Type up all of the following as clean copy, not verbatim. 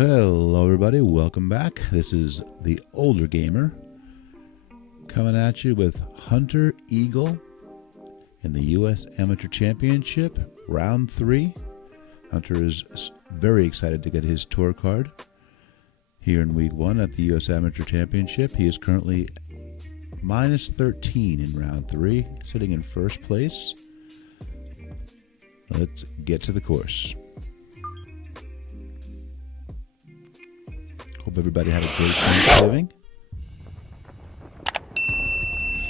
Hello everybody, welcome back. This is the Older Gamer coming at you with Hunter Eagle in the U.S. Amateur Championship, Round 3. Hunter is very excited to get his tour card here in Week 1 at the U.S. Amateur Championship. He is currently minus 13 in Round 3, sitting in first place. Let's get to the course. Hope everybody had a great Thanksgiving.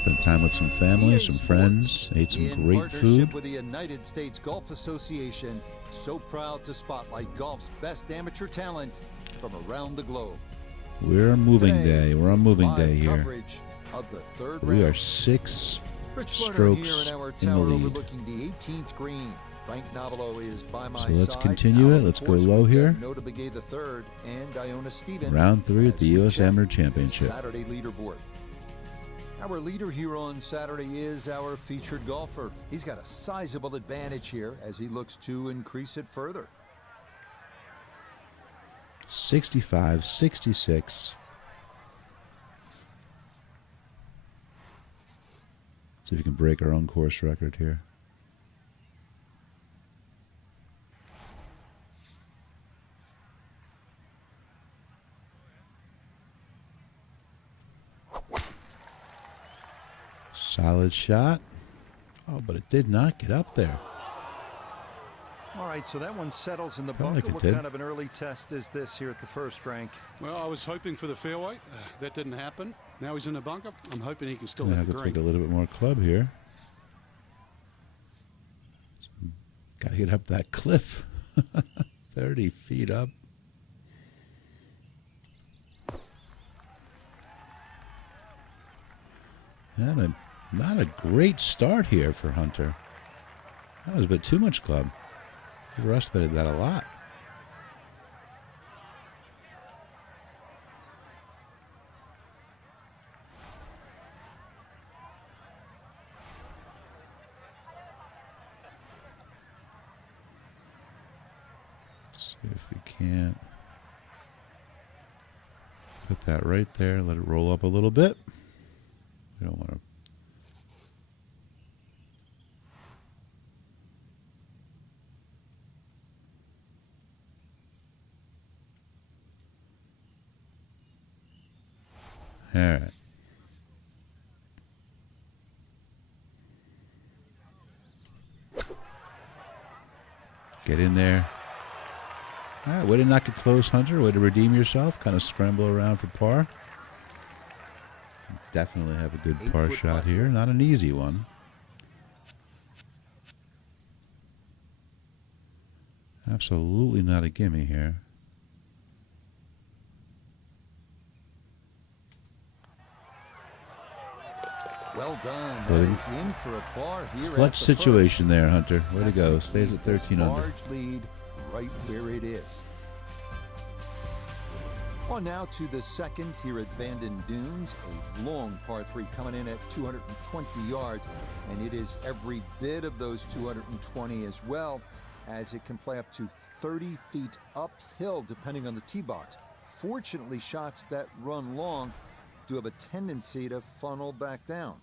Spent time with some family, some friends, ate some great food. With the United States Golf Association, so proud to spotlight golf's best amateur talent from around the globe. We're on moving day. We're on moving day here. Of the third We are round. 6 Rich strokes here in, our in the tower lead. Overlooking the 18th green. Frank Navalo is by my So let's side. continue Now it. Let's go course low we've here. got Nota Begay the third and Iona Stevens. Round 3 at as the we U.S. check Amateur the Championship. Saturday leaderboard. Our leader here on Saturday is our featured golfer. He's got a sizable advantage here as he looks to increase it further. 65, 66. See if we can break our own course record here. Solid shot. Oh, but it did not get up there. All right, so that one settles in the Felt bunker. like it What did. kind of an early test is this here at the first, Frank? Well, I was hoping for the fairway. That didn't happen. Now he's in the bunker. I'm hoping he can still I hit have the to green. take a little bit more club here. Got to get up that cliff. 30 feet up. And not a great start here for Hunter. That was a bit too much club. He underestimated that a lot. See if we can't put that right there. Let it roll up a little bit. We don't want to. All right. Get in there. All right, way to knock it close, Hunter. Way to redeem yourself. Kind of scramble around for par. Definitely have a good par shot here. Not an easy one. Absolutely not a gimme here. Well done. Good. That is in for a par here. Clutch at the situation first. there, Hunter. Way to That's go. gonna Stays keep at this 13 under. large lead right where it is. On now to the second here at Bandon Dunes, a long par 3 coming in at 220 yards, and it is every bit of those 220 as well, as it can play up to 30 feet uphill depending on the tee box. Fortunately, shots that run long do have a tendency to funnel back down.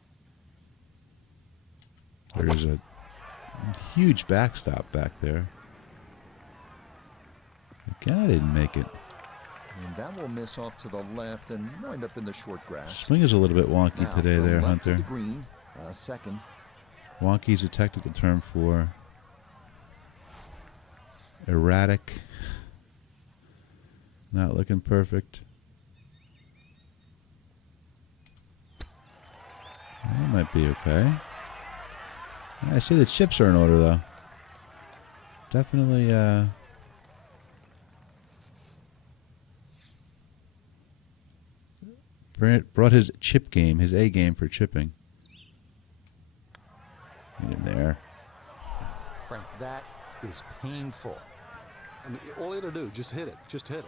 There's a huge backstop back there. Again, I didn't make it. And that will miss off to the left and wind up in the short grass. Swing is a little bit wonky Now, today from there, left of Hunter. the green, second. Wonky is a technical term for erratic. Not looking perfect. That might be okay. I see the chips are in order, though. Definitely, brought his chip game, his A game for chipping. Get in there. Frank, that is painful. I mean, all you got to do, just hit it. Just hit it.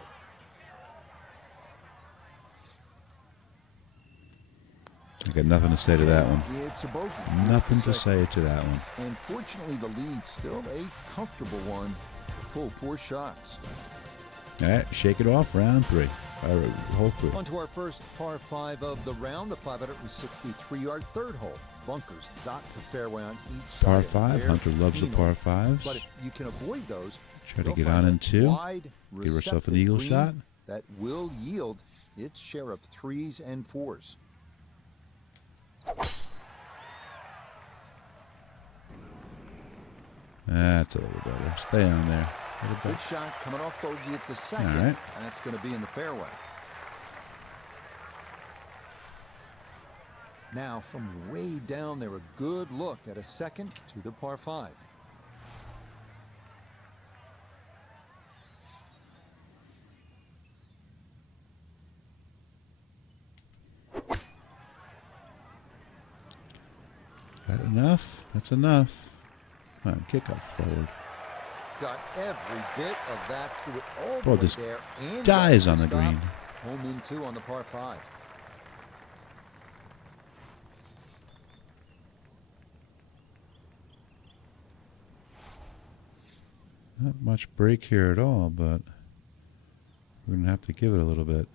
I got nothing to say to that one. It's a bogey. Nothing to say to that one. And fortunately, the lead's still a comfortable one. The full 4 shots. All right, shake it off, round 3. Hole 3. On to our first par 5 of the round, the 563-yard third hole. Bunkers dot the fairway on each side. Par of 5. their Hunter loves the green par hole. 5s. But if you can avoid those, Try to you'll get find on a in 2. wide, Give herself an receptive eagle green shot. that will yield its share of 3s and 4s. That's a little better. Stay on there. Good shot coming off bogey at the second. All right. And that's going to be in the fairway. Now, from way down there, a good look at a second to the par 5. That enough? That's enough. Come on, kick up forward. Got every bit of that through it all Ball the way just there. And dies got on the stop. green. Home in 2 on the par 5. Not much break here at all, but we're going to have to give it a little bit.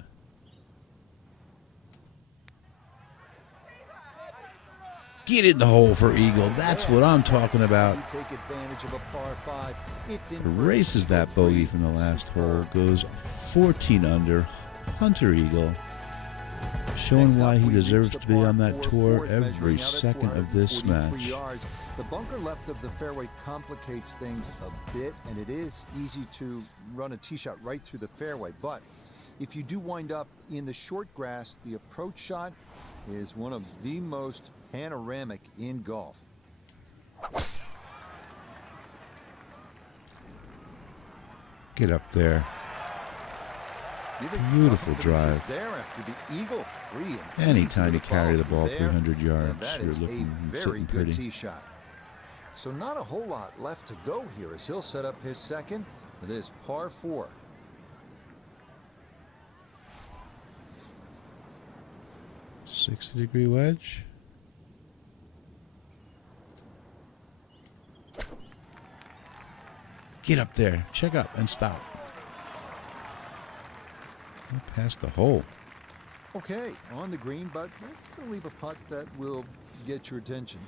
Get in the hole for eagle. That's what I'm talking about. You take advantage of a par 5. It's in for a Erases that three. bogey from the last hole. Goes 14 under. Hunter Eagle. Showing Next why up, he we reach deserves the to be par on that 4 tour fourth, every measuring out at second of this 443 match. yards. The bunker left of the fairway complicates things a bit, and it is easy to run a tee shot right through the fairway. But if you do wind up in the short grass, the approach shot is one of the most panoramic in golf. Get up there. Beautiful drive. There after the eagle, free and Anytime easy you to carry the follow ball there, 300 yards, and that you're is looking a very sitting good pretty. tee shot. So not a whole lot left to go here as he'll set up his second for this par 4. .60-degree wedge. Get up there. Check up and stop. Go past the hole. Okay, on the green, but it's going to leave a putt that will get your attention.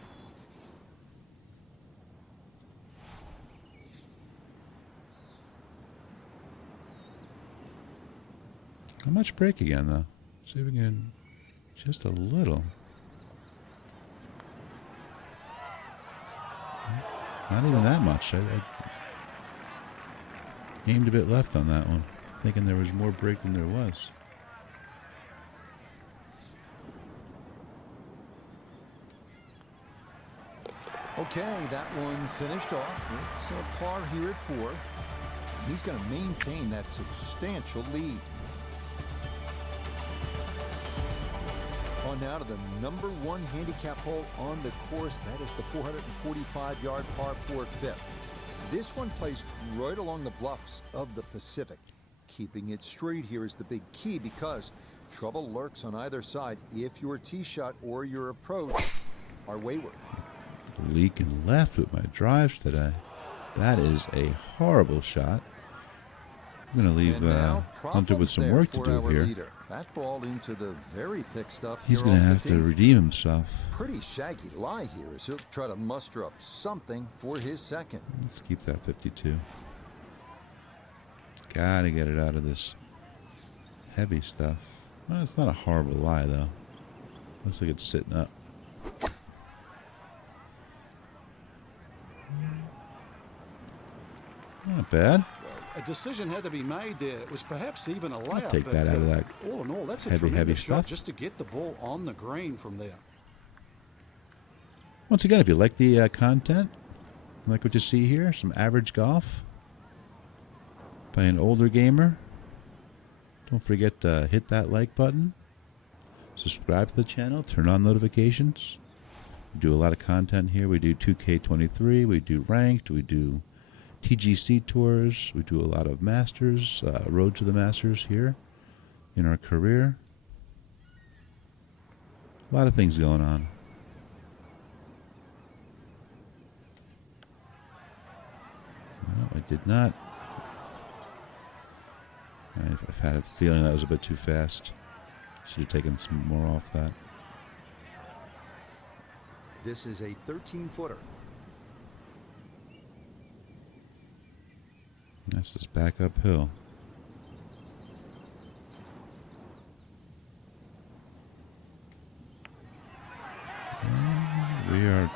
How much break again, though? See if we can just a little. Not even that much. I aimed a bit left on that one, thinking there was more break than there was. Okay, that one finished off. It's a par here at 4. He's going to maintain that substantial lead. On now to the number 1 handicap hole on the course. That is the 445-yard par 4 fifth. This one placed right along the bluffs of the Pacific. Keeping it straight here is the big key because trouble lurks on either side if your tee shot or your approach are wayward. Leaking left with my drives today. That is a horrible shot. I'm going to leave Hunter with some work to do here. Leader. That ball into the very thick stuff. He's going to have to redeem himself. Pretty shaggy lie here as he'll try to muster up something for his second. Let's keep that 52. Gotta get it out of this heavy stuff. Well, it's not a horrible lie, though. Looks like it's sitting up. Not bad. A decision had to be made there. It was perhaps even a layup. I'll take that out of that all in all, that's a heavy tremendous shot stuff. just to get the ball on the green from there. Once again, if you like the content, like what you see here, some average golf by an older gamer, don't forget to hit that like button, subscribe to the channel, turn on notifications. We do a lot of content here. We do 2K23, we do ranked, we do TGC tours, we do a lot of Masters, Road to the Masters here in our career. A lot of things going on. No, I did not. I've had a feeling that was a bit too fast. Should have taken some more off that. This is a 13-footer. This is back uphill. We are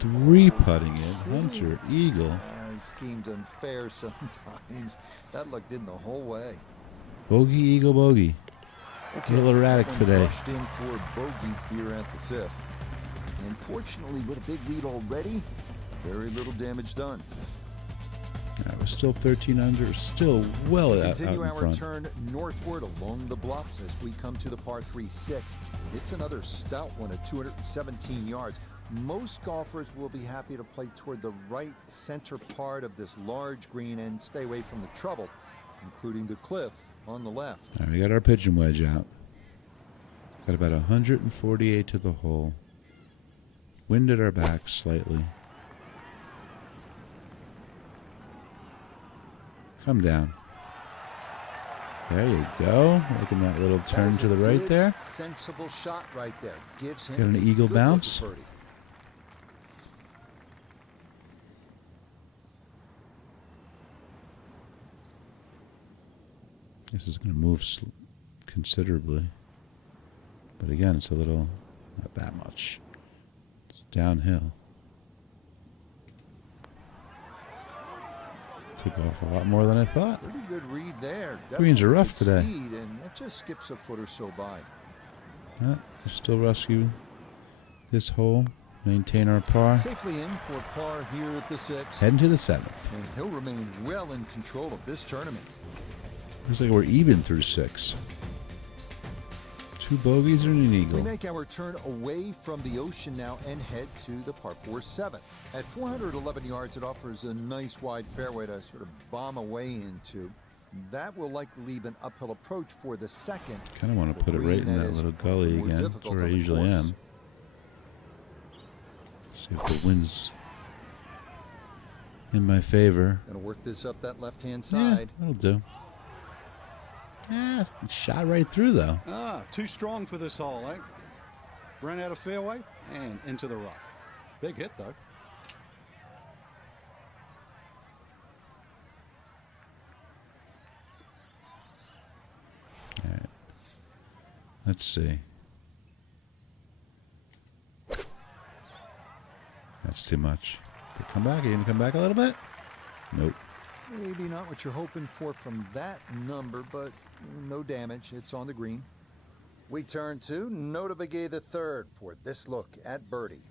three-putting it. Hunter Eagle. This game's unfair sometimes. That looked in the whole way. Bogey, eagle, bogey. A little erratic today. Rushed in for bogey here at the 5th. Unfortunately, with a big lead already, very little damage done. We're still 13 under, still well out in Continue our front. turn northward along the bluffs as we come to the par 3 6th. It's another stout one at 217 yards. Most golfers will be happy to play toward the right center part of this large green and stay away from the trouble, including the cliff on the left. All right, we got our pigeon wedge out. Got about 148 to the hole. Wind at our back slightly. Come down. There you go. Making that little turn to the right there. Sensible shot right there. Gives him Got an a eagle good bounce. looking birdie. This is going to move considerably. But again, it's a little, not that much. It's downhill. Took off a lot more than I thought. Pretty good read there. Greens are Definitely rough good today. speed, and that just skips a foot or so by. We'll still rescue this hole. Maintain our par. Safely in for par here at the 6th. Heading to the 7th. And he'll remain well in control of this tournament. Looks like we're even through 6. 2 bogeys and an We eagle. make our turn away from the ocean now and head to the par 4 7th. At 411 yards, it offers a nice wide fairway to sort of bomb away into. That will likely leave an uphill approach for the 2nd. Kind of want to put it right in that little gully more again. That's difficult where I on the usually course. am. See if the wind's in my favor. Gonna work this up that left-hand Yeah, side. that'll do. Shot right through though. Too strong for this hole, eh? Ran out of fairway and into the rough. Big hit, though. All right. Let's see. That's too much. Come back. Are you gonna come back a little bit? Nope. Maybe not what you're hoping for from that number, but no damage. It's on the green. We turn to Nota Begay the third for this look at birdie.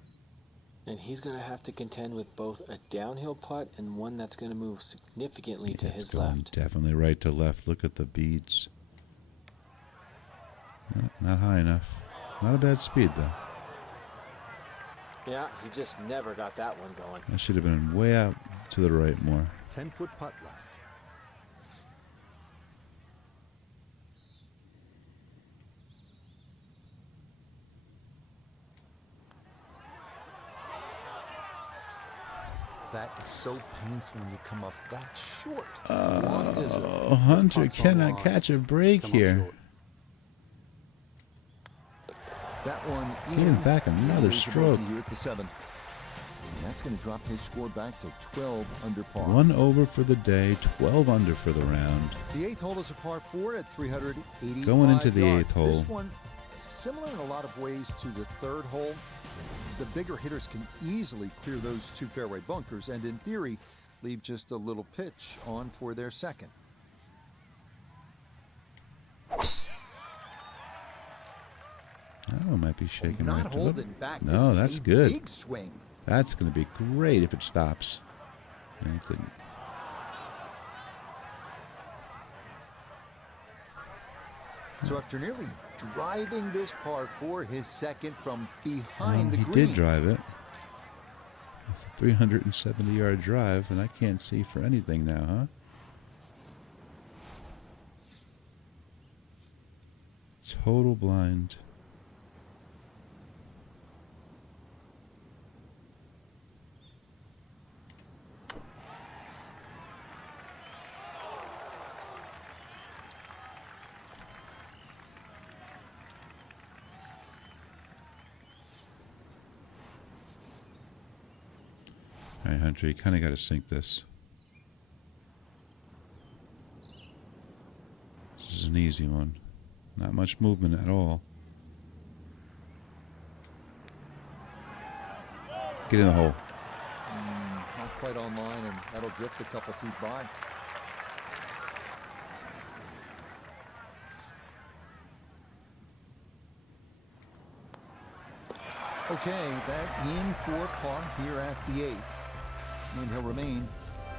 And he's going to have to contend with both a downhill putt and one that's going to move significantly to It's his going left. definitely right to left. Look at the beads. Not high enough. Not a bad speed though. Yeah, he just never got that one going. That should have been way out to the right more. 10-foot putt left. That is so painful when you come up that short. What is it? Oh, Hunter Putt's cannot online. catch a break Come up here. short. That one Getting back another Here's the stroke. bogey here at the 7th. And that's going to drop his score back to 12 under par. 1 over for the day, 12 under for the round. The 8th hole is a par 4 at 385 Going into the yards. 8th hole. This one, similar in a lot of ways to the 3rd hole. The bigger hitters can easily clear those 2 fairway bunkers and, in theory, leave just a little pitch on for their 2nd. That one might be shaking Not right to holding the... back. No, This is that's a good. Big swing. That's going to be great if it stops. Yeah, it didn't. So after nearly driving this par 4, his 2nd from behind the He green. did drive it. 370-yard drive, and I can't see for anything now, huh? Total blind. All right, Hunter, you kind of got to sink this. This is an easy one. Not much movement at all. Get in the hole. Not quite online, and that'll drift a couple feet by. Okay, that in for par here at the 8th. And he'll remain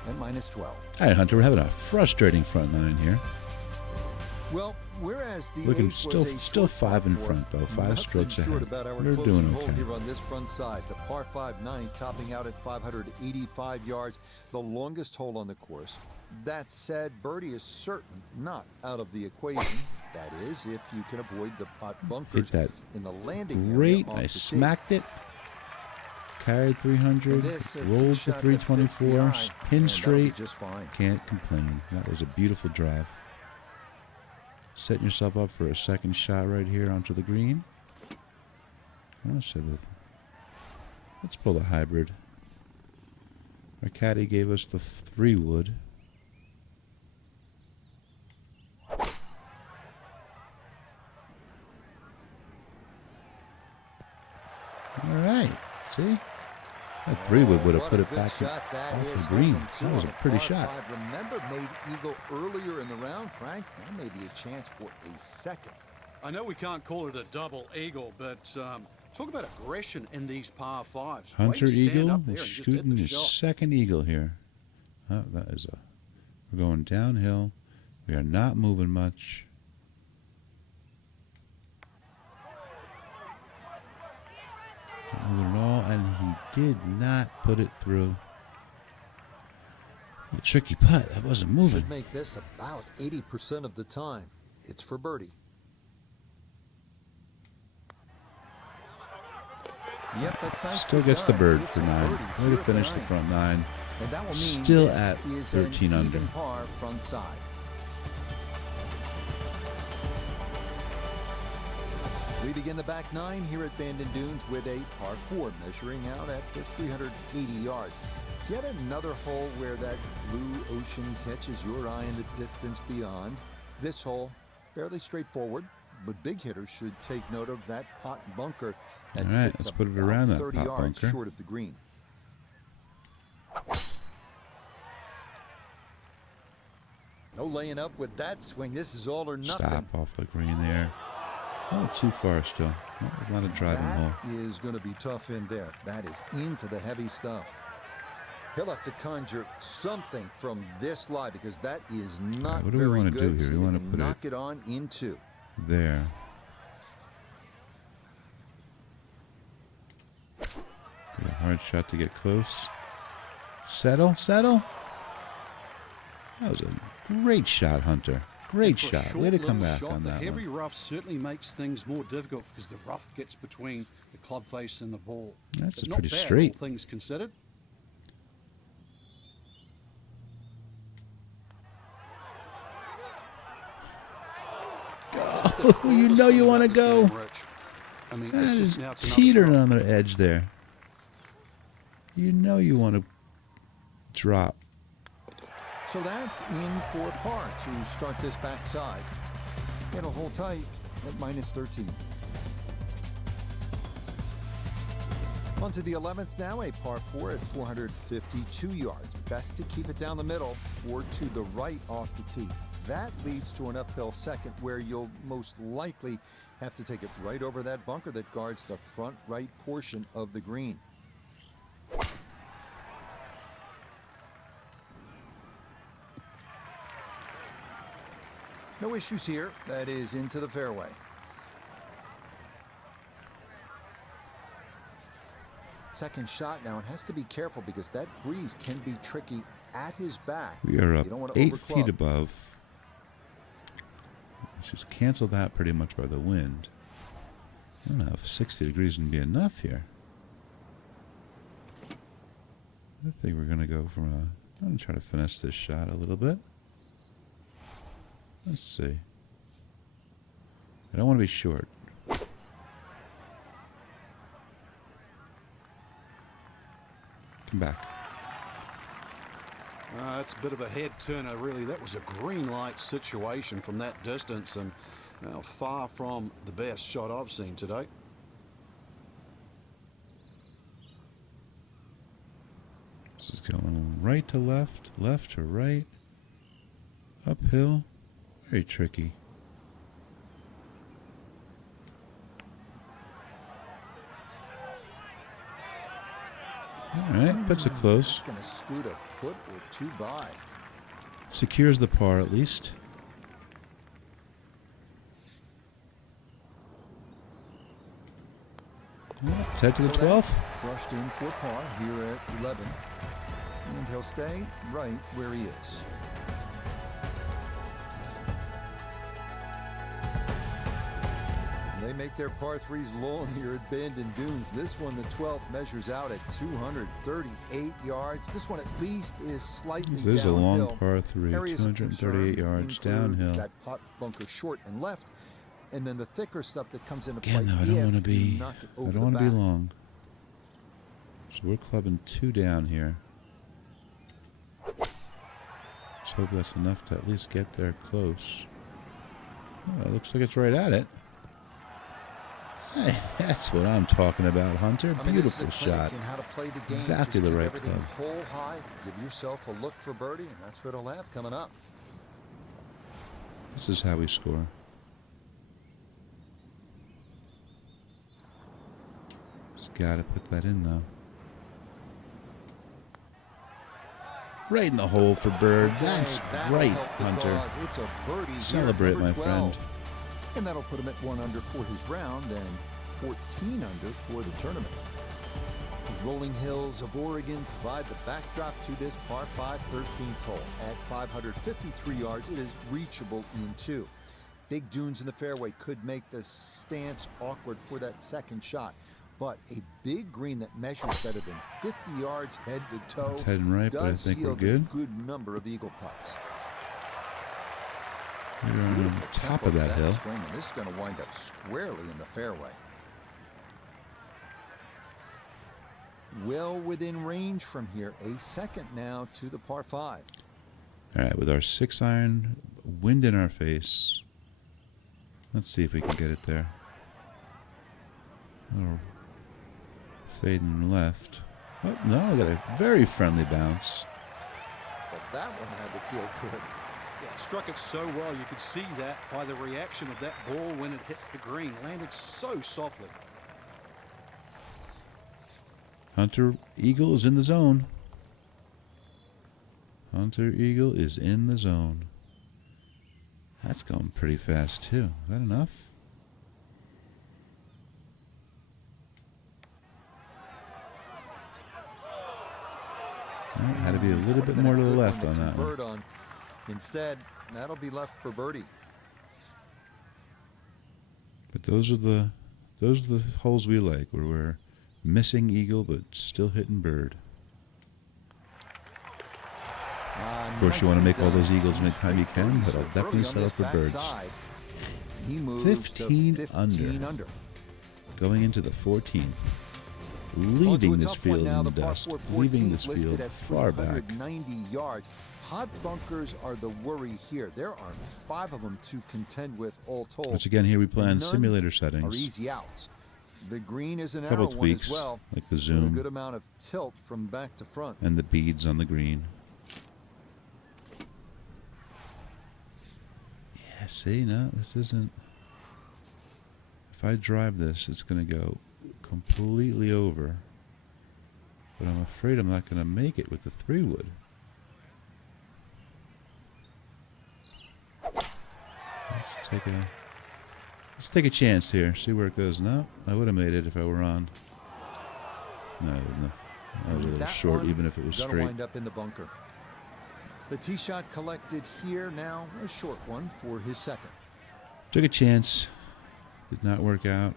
at -12. All right, Hunter, we're having a frustrating front nine here. Well, whereas the Looking ace was a still short 5 in par front, though. 5 nothing strokes short ahead. about our We're closing doing hole okay. here on this front side. The par 5 9 topping out at 585 yards, the longest hole on the course. That said, birdie is certain not out of the equation. That is, if you can avoid the pot bunkers Hit that in the landing great. area. off I the tee. smacked it. Carried 300. And this, a tee Rolled to shot that 324. fits the eye, Pin and that'll be straight. just fine. Can't complain. That was a beautiful drive. Setting yourself up for a second shot right here onto the green. I want to say that. Let's pull a hybrid. Our caddy gave us the 3-wood. All right. See? That 3-wood would have What put a it good back shot that off is. the green. Hole in That was two a on pretty par shot. 5. Remember, made eagle earlier in the round, Frank. That may be a chance for a second. I know we can't call it a double eagle, but talk about aggression in these par 5s. Hunter Way to stand Eagle up there is and just hit shooting the his shot. second eagle here. Oh, that is a. We're going downhill. We are not moving much. Not moving at all, and he did not put it through. A tricky putt. That wasn't moving. Should make this about 80% of the time. It's for birdie. Yep, that's nice. Still gets the bird It's for a 9. birdie Way here to at finish the 9. front 9. And that will mean Still this at is 13 an under. even par front side. We begin the back 9 here at Bandon Dunes with a par 4 measuring out at 380 yards. It's yet another hole where that blue ocean catches your eye in the distance beyond. This hole, fairly straightforward, but big hitters should take note of that pot bunker that All right, sits let's put it about around that 30 pot yards bunker. short of the green. No laying up with that swing. This is all or nothing. Stop off the green there. Oh, too far still. That was not a driving hole. That is going to be tough in there. That is into the heavy stuff. He'll have to conjure something from this lie because that is not what do we very wanna do good. here? So We you wanna can put it knock it on into. There. Be a hard shot to get close. Settle, settle. That was a great shot, Hunter. Great For a shot. short Way to come little back shot, on that The heavy one. rough certainly makes things more difficult because the rough gets between the club face and the ball. That's But just not pretty bad, straight. all things considered. Oh, you know you want to go. I mean, That it's is just, now it's another teetering shot. on the edge there. You know you want to drop. So that's in for par to start this backside. It'll hold tight at -13. On to the 11th now, a par 4 at 452 yards. Best to keep it down the middle or to the right off the tee. That leads to an uphill second where you'll most likely have to take it right over that bunker that guards the front right portion of the green. No issues here. That is into the fairway. Second shot now, and has to be careful because that breeze can be tricky at his back. We are up You don't want to 8 overclub. feet above. Let's just cancel that pretty much by the wind. I don't know if 60 degrees would be enough here. I think we're going to go from a... I'm going to try to finesse this shot a little bit. Let's see. I don't want to be short. Come back. That's a bit of a head turner, really. That was a green light situation from that distance, and far from the best shot I've seen today. This is going right to left, left to right, uphill. Very tricky. All right, puts it close. It's going to scoot a foot or two by. Secures the par at least. Let's head to the 12th. Brushed in for par here at 11. And he'll stay right where he is. They make their par threes long here at Bandon Dunes. This one, the 12th, measures out at 238 yards. This one at least is slightly downhill. This is a long par 3, Areas of 238 yards concern include downhill. that pot bunker short and left, and then the thicker stuff that comes into Again, play. though, I don't want to if you be. knock it I over don't the want to be back. long. So we're clubbing 2 down here. Let's hope that's enough to at least get there close. Oh, it looks like it's right at it. Hey, that's what I'm talking about, Hunter. I mean, Beautiful this is a clinic shot. in how to play the game. Exactly Just the keep right everything club. hole high. Give yourself a look for birdie, and that's what he'll have coming up. This is how we score. Just got to put that in, though. Right in the hole for bird. That's That'll right, help the Hunter. cause. It's a birdie here at Celebrate, number my 12. friend. And that'll put him at 1 under for his round and 14 under for the tournament. The rolling hills of Oregon provide the backdrop to this par 5 13th hole. At 553 yards, it is reachable in 2. Big dunes in the fairway could make the stance awkward for that second shot. But a big green that measures better than 50 yards head to toe It's heading right, but I does think we're yield good. a good number of eagle putts. We're on the top of that hill. Swing, and this is going to wind up squarely in the fairway. Well within range from here. A second now to the par 5. All right, with our 6-iron, wind in our face. Let's see if we can get it there. Oh, fading left. Oh, no, I got a very friendly bounce. But that one had to feel good. Yeah, struck it so well. You could see that by the reaction of that ball when it hit the green. Landed so softly. Hunter Eagle is in the zone. Hunter Eagle is in the zone. That's going pretty fast, too. Is that enough? Well, had to be a little bit more to the left on that one. Instead, that'll be left for birdie. But those are the holes we like, where we're missing eagle but still hitting bird. Of course, you want to make all those eagles anytime you can, but I'll definitely settle for birds. He moves 15 to 15 under. Going into the 14th. Leaving this field in the dust. Leaving this field far back. 390 yards. Hot bunkers are the worry here. There are 5 of them to contend with all told. Once again, here we play on None simulator are settings. easy outs. The green is an Couple arrow one tweaks, as well. like the with a zoom good amount of tilt from back to front. and the beads on the green. Yeah, see, no, this isn't. If I drive this, it's going to go completely over. But I'm afraid I'm not going to make it with the 3-wood. Let's take a chance here. See where it goes. No, I would have made it if I were on. No, I wouldn't have. I was a little short, even if it was gonna straight. wind up in the bunker. The tee shot collected here now, a short one for his second. Took a chance. Did not work out.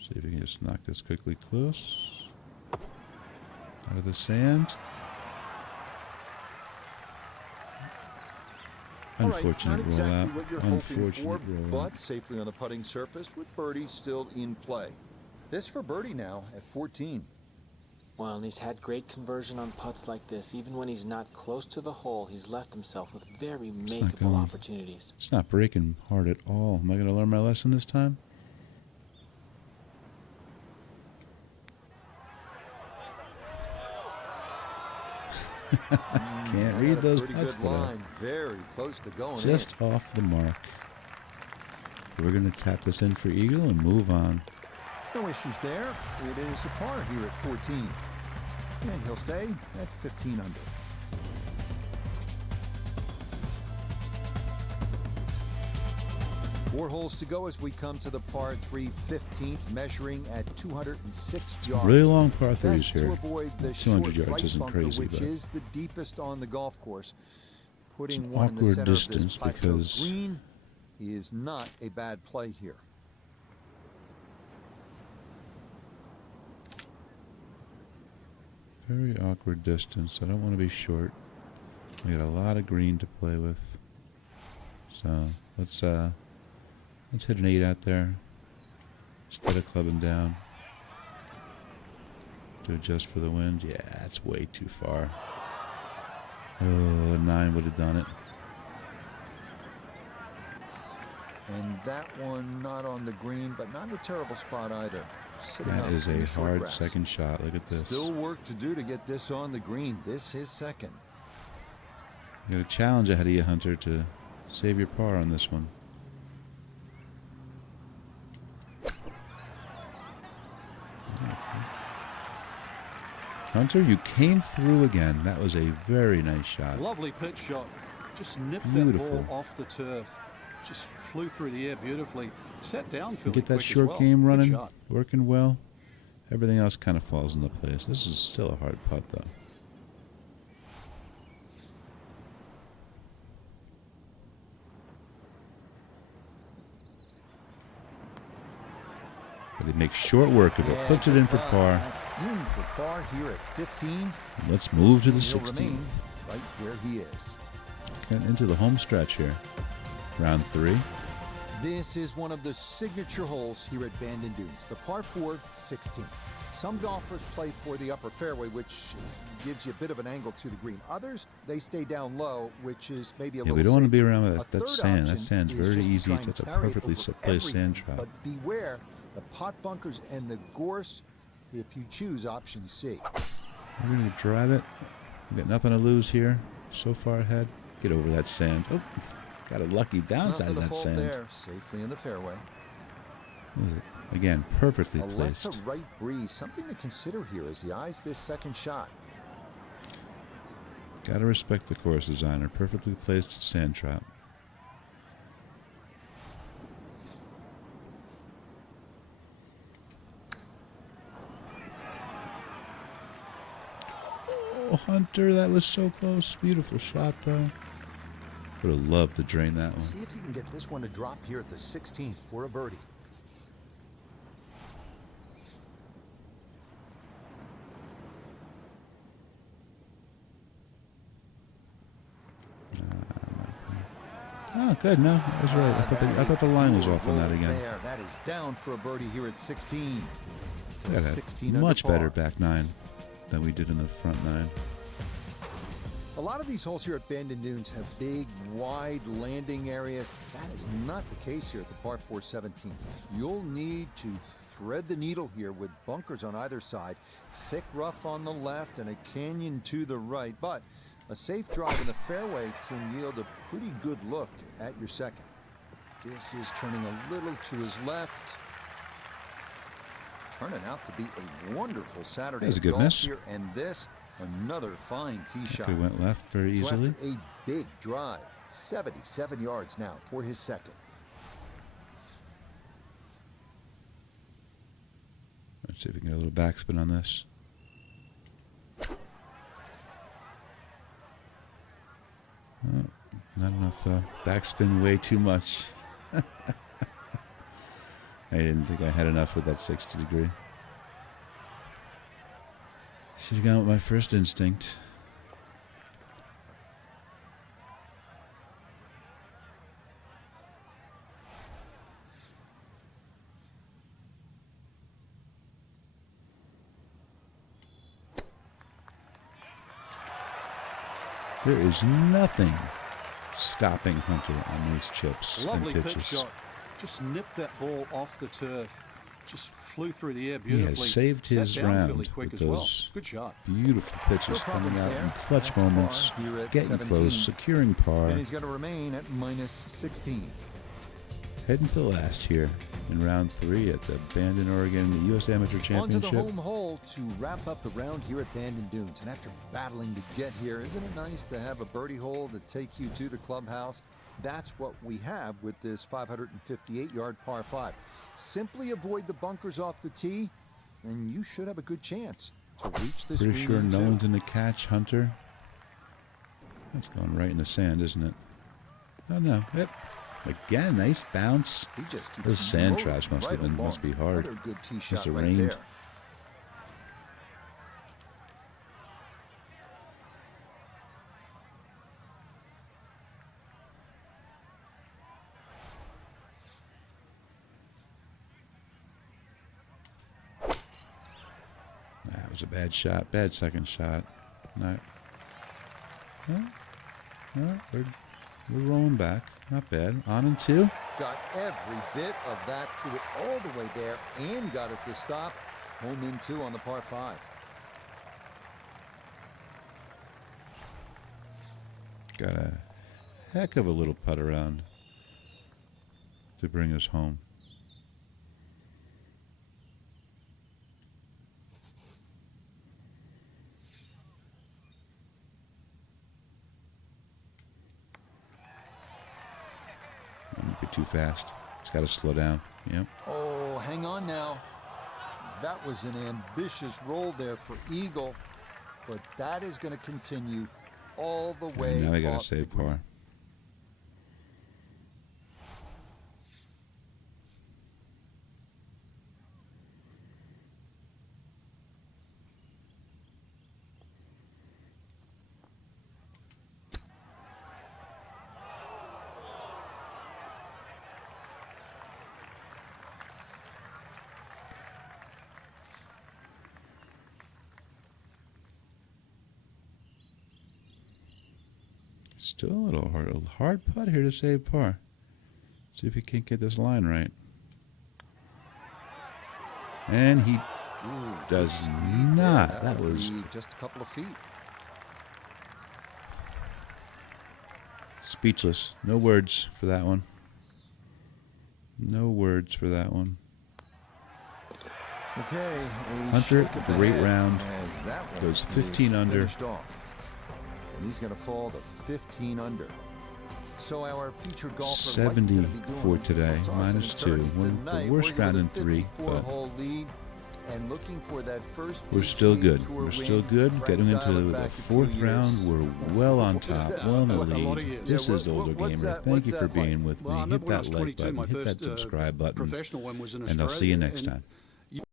See if we can just knock this quickly close. Out of the sand. Unfortunate not exactly rollout. what you're hoping for, Unfortunate rollout. but safely on the putting surface with birdie still in play. This for birdie now at 14. Well, and he's had great conversion on putts like this. Even when he's not close to the hole, he's left himself with very makeable opportunities. It's not breaking hard at all. Am I going to learn my lesson this time? Can't read those putts today. Very close to going Just in. off the mark. We're going to tap this in for eagle and move on. No issues there. It is a par here at 14. And he'll stay at 15 under. Four holes to go as we come to the par 3 15th, measuring at 206 yards. Really long par threes Best here. to avoid the 200 short yards right isn't bunker, crazy, which but is the deepest on the golf course. Putting an one in the awkward center distance of this plateau because green is not a bad play here. very awkward distance. I don't want to be short. We got a lot of green to play with. So let's hit an 8 out there instead of clubbing down. To adjust for the wind. Yeah, that's way too far. Oh, a 9 would have done it. And that one not on the green, but not in a terrible spot either. Sitting That up is in a the short hard grass. second shot. Look at this. Still work to do to get this on the green. This is second. You got a challenge ahead of you, Hunter, to save your par on this one. Hunter, you came through again. That was a very nice shot. Lovely pitch shot. Just nipped Beautiful. that ball off the turf. Just flew through the air beautifully. Sat down You fairly get that quick as short well. game Good running, shot. working well. Everything else kind of falls into place. This is still a hard putt, though. But he makes short work of it. Puts it in for par. That's in for par here at 15. Let's move to the He'll 16. remain right where he is. Getting into the home stretch here. Round 3. This is one of the signature holes here at Bandon Dunes, the par 4 16. Some golfers play for the upper fairway, which gives you a bit of an angle to the green. Others, they stay down low, which is maybe a Yeah, little we don't want to be safer. around A with that third sand. That option sand's is very just to easy. try and It's a carry it perfectly over placed everything. sand trap. But beware the pot bunkers and the gorse if you choose option C. We're going to drive it. We got nothing to lose here. So far ahead. Get over that sand. Oh, got a lucky downside Nothing of to that fault sand. there, safely in the fairway. What is it? Again, perfectly A left placed. to right breeze, something to consider here as he eyes this second shot. Got to respect the course designer. Perfectly placed sand trap. Oh, Hunter, that was so close. Beautiful shot, though. Would have loved to drain that one. See if you can get this one to drop here at the 16th for a birdie. Oh, good. No, I was right. I thought the line was off on that again. There, that is down for a birdie here at 16. We got 16 a under much par. better back 9 than we did in the front 9. A lot of these holes here at Bandon Dunes have big, wide landing areas. That is not the case here at the par 4 17. You'll need to thread the needle here with bunkers on either side, thick rough on the left, and a canyon to the right. But a safe drive in the fairway can yield a pretty good look at your second. This is turning a little to his left. Turning out to be a wonderful Saturday That was a of good golf miss. here, and this another fine tee shot. Okay, went left very So easily. after a big drive, 77 yards now for his second. Let's see if we can get a little backspin on this. Oh, not enough though. Backspin way too much. I didn't think I had enough with that 60 degree. Should have gone with my first instinct. There is nothing stopping Hunter on these chips Lovely and pitch pitches. shot. Just nipped that ball off the turf. Just flew through the air He beautifully. has saved his Sat down round fairly quick with as well. those Good shot. beautiful pitches No coming problems out there. in clutch That's par moments, here at getting 17. close, securing par, And he's going to remain at -16. heading to the last here in round 3 at the Bandon, Oregon, the U.S. Amateur Onto Championship. the home hole to wrap up the round here at Bandon Dunes. And after battling to get here, isn't it nice to have a birdie hole to take you to the clubhouse? That's what we have with this 558-yard par 5. Simply avoid the bunkers off the tee, and you should have a good chance to reach this Pretty sure green no too. one's in the catch, Hunter. That's going right in the sand, isn't it? Oh, no. Yep. Again, nice bounce. He just keeps Those sand rolling traps must right must be along. hard. Another good tee Must shot have right rained. there. That was a bad shot. Bad second shot. Not. We're rolling back. Not bad. On and 2. Got every bit of that, threw it all the way there, and got it to stop. Home in 2 on the par 5. Got a heck of a little putt around to bring us home. Might be too fast. It's got to slow down. Yep. Oh, hang on now. That was an ambitious roll there for Eagle, but that is going to continue all the way. And now I got off to save the green. par. Still a little hard putt here to save par. See if he can't get this line right. And he does not. Yeah, That would was be just a couple of feet. speechless. No words for that one. No words for that one. Okay, a Hunter, shake of the great head round. as that one Goes is 15 under. finished off. And he's going to fall to 15 under. So our featured golfer 70 likely gonna be doing for today, tossing minus and turning 2. One of the tonight. worst We're round here in with a 3, but 54-hole lead and looking for that first we're still PGA good. Tour We're still win. good. Frank Getting into dialed the back a few 4th years. round, we're well on top, well in the A lot of lead. years. This Yeah, is Older what's Gamer. that- Thank what's you for that like? being with Well, I me. remember Hit when I that was like 22, button. my Hit that first subscribe button. professional one was in And I'll see you Australia, next time.